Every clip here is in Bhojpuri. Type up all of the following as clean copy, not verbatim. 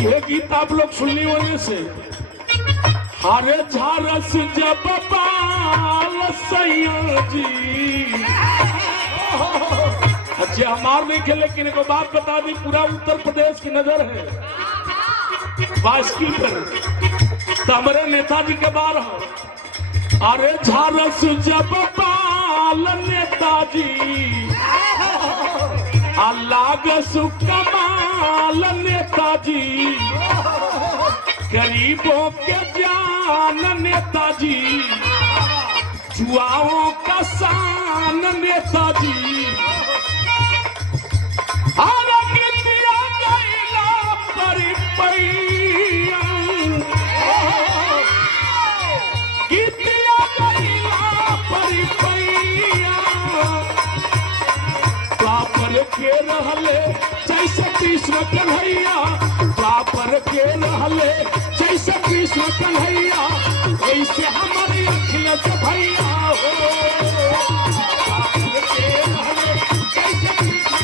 ये गीत आप लोग सुनने वाले से हरे झारस जब बाल सैया जी। अच्छा हमार नहीं खे, लेकिन एक बात बता दी, पूरा उत्तर प्रदेश की नजर है बास्की पर, तो हमारे नेताजी के बार हो। अरे झारस जब बाल नेताजी अल्लाह सुकमाल नेताजी, गरीबों के जान नेताजी, जुआओं का शान नेताजी। के रहले जैसे कृष्ण कन्हैया, द्वापर के रहले जैसे कृष्ण कन्हैया, ऐसे हमारे अखिलेश भैया हो। द्वापर के रहले जैसे कृष्ण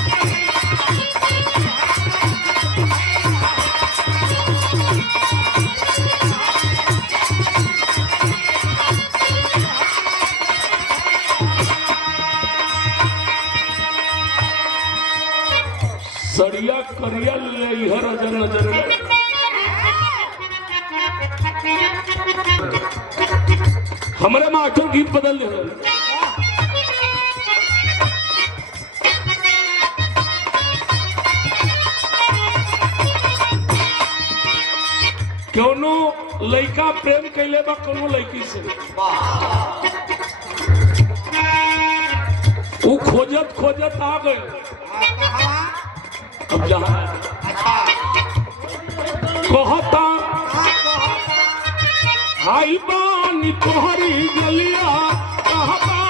सड़िया करिया ले इहर नजर नजर हमारे मास्टर गीत बदल दे कोनो लड़का प्रेम कैले बा कोनो लड़की से, वो खोजत खोजत आ गए। अब जहाँ कहता हाई बानी तोहरी गलिया कहता